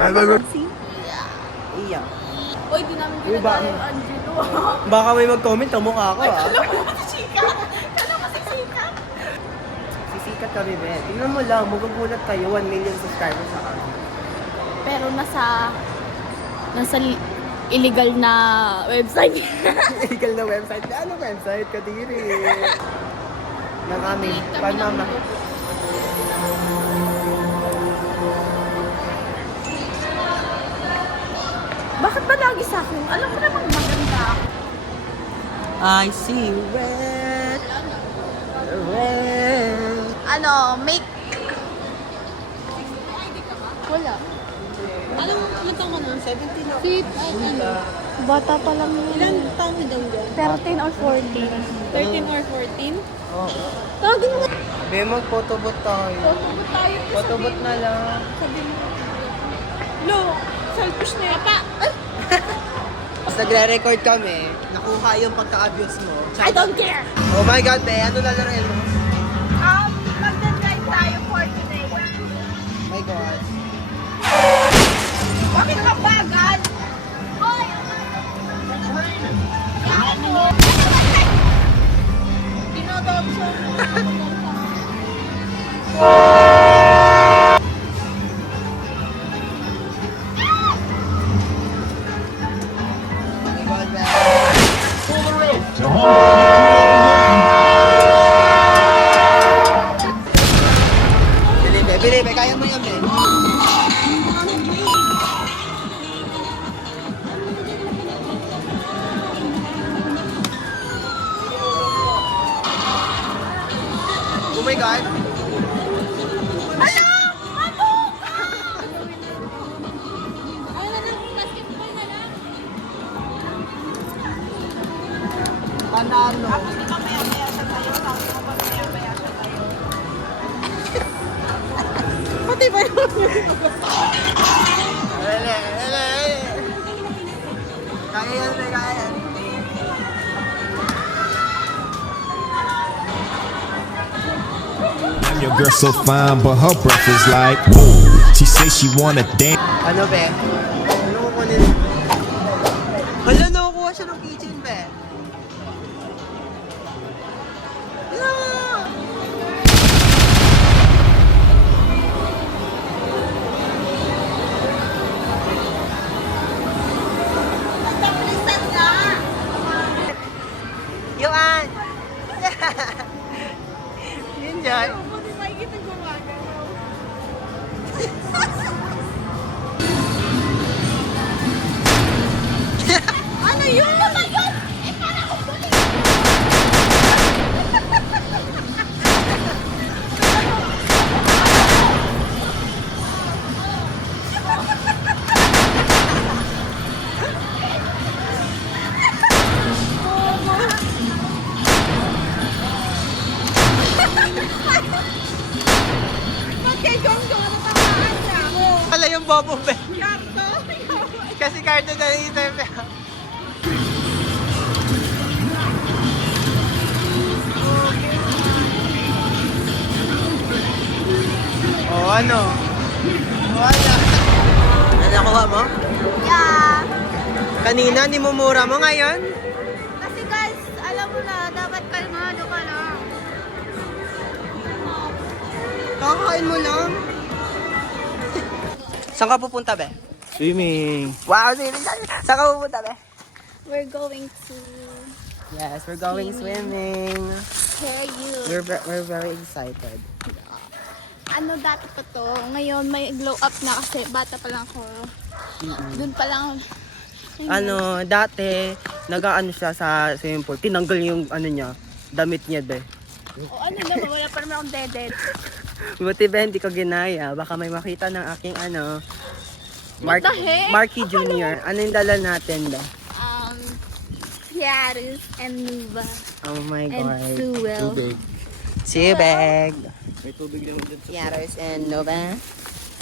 Si? Iya. Uy, di namin pinagaya yung Angelo. Baka may mag-comment ang mukha ko, ah. Kala mo si Sikat. Kala mo si Sikat. Sisikat kami, be. Tingnan mo lang, magugulat kayo, 1 million subscribers sa kami. Pero nasa illegal na website. Illegal na website. Ano website? Kadiri. Ng aming panmama. Bakit ba lagi sa akin? Alam mo namang maganda ako. I see red. Red. Ano, make... Wala. Anong taon ka na? 17 na. Sweet, ay ano? Bata pa lang yun. Ilan taon ka daw dyan? 13 or 14. 13 or 14? Oo. Tawagin mo. Be, mag-photobot tayo. Tutubot tayo. Photobot na lang. Sabi mo. Lo, selfish na yata. Ay! Tapos nagre-record kami, nakuha yung pagka-abuse mo. I don't care! Oh my God, be, ano lalaroin mo? Mag-drive tayo for today. Oh my God. Bakit ka bagal? Hoy! Tinatawag siya. Oh my God, be. Bili, be, kaya mo yan, be. Oh my God. Panalo. Pati ba yun? Ele. Kaya yan, be, kaya yan. Your girl so fine, but her breath is like, whoa. She say she wanna dance. Ano, be? Ano kukunin? Hala, nakukuha siya ng kitchen, be. Hala! Yuan! Yun dyan. Buti makikita gumagalaw. Ano yun? Ano ba yun? Eh, para ko bulit. Ba't kay Gonggo natamaan niya ako? Wala yung bobo, be. Yarto? Kasi karto na yung time, be. Oh, ano? Oh, ano? Ano nakuha mo? Yeah. Kanina, nimumura mo ngayon? Kasi guys, alam mo na, dapat kalmado ka lang. Kakain mo lang. Saan ka pupunta, be? Swimming. Wow, swimming. Saan ka pupunta, be? We're going to Yes, we're going swimming. share you. We're very excited. Ano dati pa to? Ngayon may glow up na kasi bata pa lang ako. Doon pa lang. Ano, dati, nag-ano siya sa swimming pool. Tinanggal yung ano niya, damit niya, be. O ano na, wala pa naman akong dead. Buti ba hindi ko ginaya? Baka may makita ng aking ano, What the heck? Marky Jr. Ano yung dala natin, be? Yaris and Nuba Oh my and God. Suel. Sibeg. May tubig naman dyan. Yaros and Nova.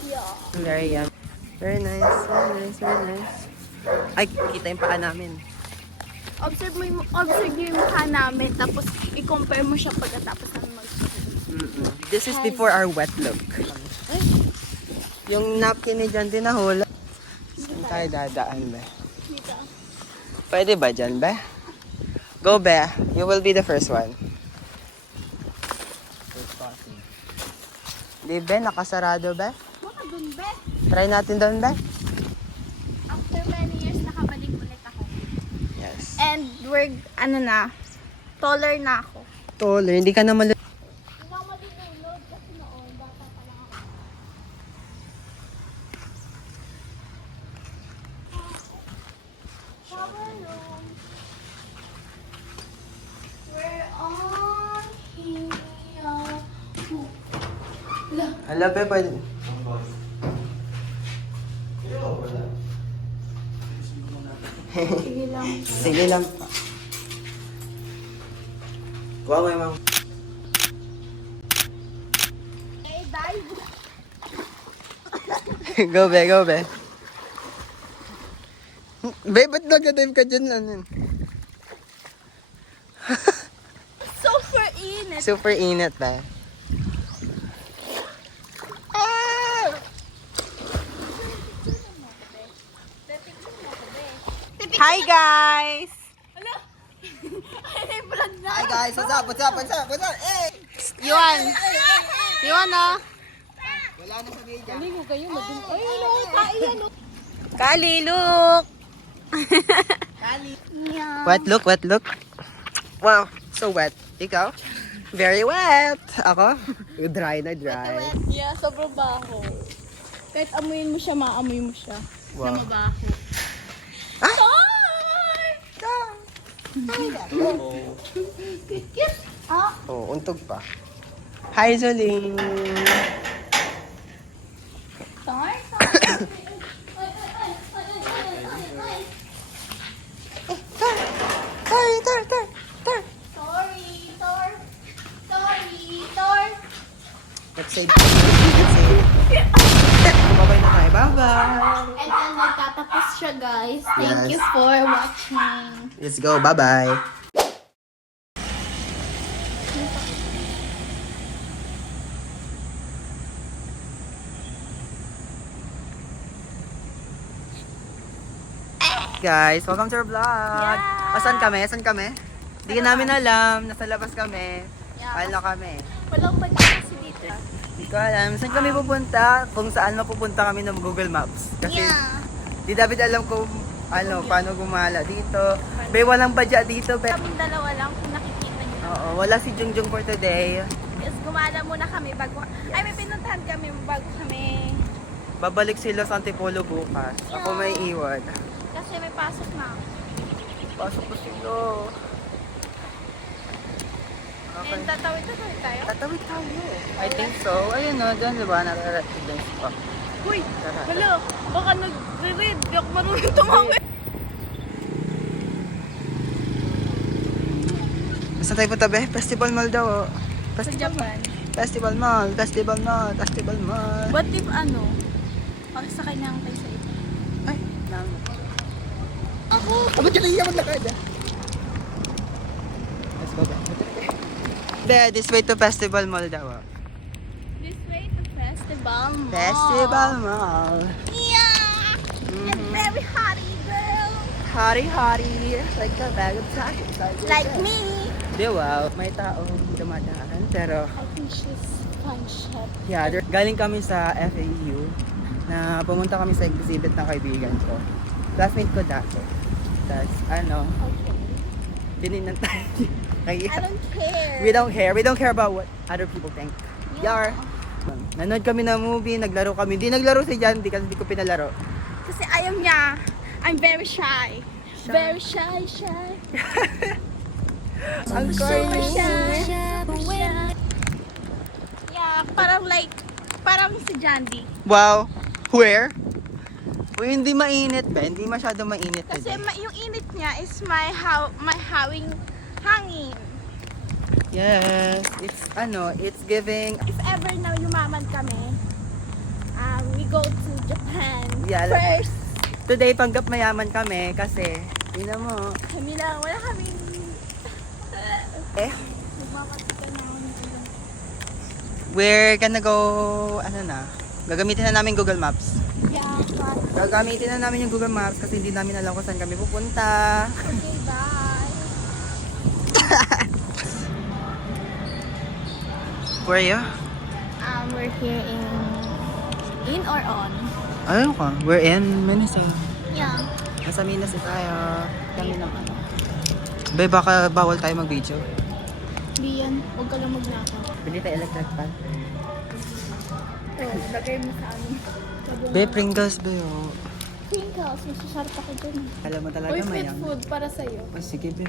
Yeah. Very young. Very nice, very nice, very nice. Ay, kita yung paa namin. Observe mo yung mukha namin tapos i-compare mo siya pagkatapos ng mag This is before our wet look. Yung napkin ni John din nahula. tayo dadaan, be? Dito. Pwede ba dyan, be? Go, be. You will be the first one. Di, be? Nakasarado, be? Baka dun, be. Try natin doon, be? After many years, nakabalik ulit ako. Yes. And we're, taller na ako. Taller, hindi ka na Hindi ako madinulog kasi noon, bata pa lang ako. Shower room. We're on here. Hala, be, pwede. Sige lang. Sige lang pa. Kuha mo yung mga... Eh, dive. Go, be, go, be. Be, ba't nag-dive ka dyan? Ano yun? Super init. Super init, be. Hi guys! Ay, vlog na. Hi guys, what's up, what's up, what's up, what's up? Hey! Yuan! Yuan oh! Wala na sa video. Ligo kayo, madun. Ay, no, kaiyan oh. Kali, look! Yeah. Wet look, wet look. Wow, so wet. Ikaw? Very wet. Ako? Dry na dry. Yeah, sobrang baho. Kahit amuyin mo siya, maamoy mo siya. Wow. Na mabaho. Oh, untog pa. Hi, Zoling. Sorry. Let's say, bye-bye na tayo. Bye-bye. And then nagtatapos siya, guys. Thank Yes. you for watching. Let's go. Bye-bye. Guys, welcome to our vlog. Yeah. Asan kami? Asan kami? Hindi ka namin alam. Nasa labas kami. Yeah. Ano kami? Walang pagkakasi dito. Hindi ko alam. Saan kami pupunta? Kung saan mapupunta kami ng Google Maps. Kasi Yeah. di David alam kung paano gumala dito. Be, walang badya dito. Be. Kaming dalawa lang kung nakikita niyo. Oo, wala si Jungjung for today. Yes, gumala muna kami bago. Ay, may pinuntahan kami bago kami. Babalik sila sa Antipolo bukas. Ako may iwan. Kasi may pasok na ako. Pasok ko sila. Okay. And tatawid-tatawid tayo. Tatawid tayo. I think so. Ayun no, dyan diba? Naka-residence pa. Uy! Tara. Hala! Baka nag-read. Di ako marunong tumawid. Saan tayo punta be? Festival Mall daw. Oh. Sa Japan. Festival Mall. Festival Mall. Festival Mall. What if pakisakay na ang tayo sa ito. Ay, nang. Ako! Aba, dyan na maglakad. Let's go back. Be, this way to Festival Mall daw. Oh. This way to Festival Mall. Festival Mall. Yeah! And very hotty, girl. Hari-hari. Like a bag of chocolate. Like me. Di wow, may taong dumadaan. Pero, I think she's fun shop. yeah, galing kami sa FAU na pumunta kami sa exhibit ng kaibigan ko. Classmate ko dati. Tapos, Okay. dininan tayo. Kaya, I don't care. we don't care. We don't care about what other people think. Yar. Nanood kami ng movie, naglaro kami. Hindi naglaro si Jandy kasi hindi ko pinalaro. Kasi ayaw niya. I'm very shy. Very shy. Ang Super corny. shy. Yeah, parang si Jandy. Wow. Where? Uy, hindi mainit ba? Hindi masyado mainit. Kasi today. yung init niya is my hangin. Yes, it's giving. If ever na yumaman kami, we go to Japan Yeah, first. Today, panggap mayaman kami kasi, tingnan mo, Kami lang, wala kaming... eh, Nagmamatika na ako ng ilang. we're gonna go, gagamitin na namin Google Maps. Yeah. Gagamitin na namin yung Google Maps kasi hindi namin alam kung saan kami pupunta. Okay, bye. Where are you? We're here in or on? Ayun ka, we're in Manisa. Yeah. Nasa Minas tayo. Kami naman. Be, baka bawal tayo mag-video. Di yan. Huwag ka lang magnakaw. Bili tayo electric fan. Oh, lagay mo sa ano. Be, Pringles, be, oh. Pringles, masasarap ako dun. Alam mo talaga Uy, fit mayang. food para sa'yo. Oh, sige, be.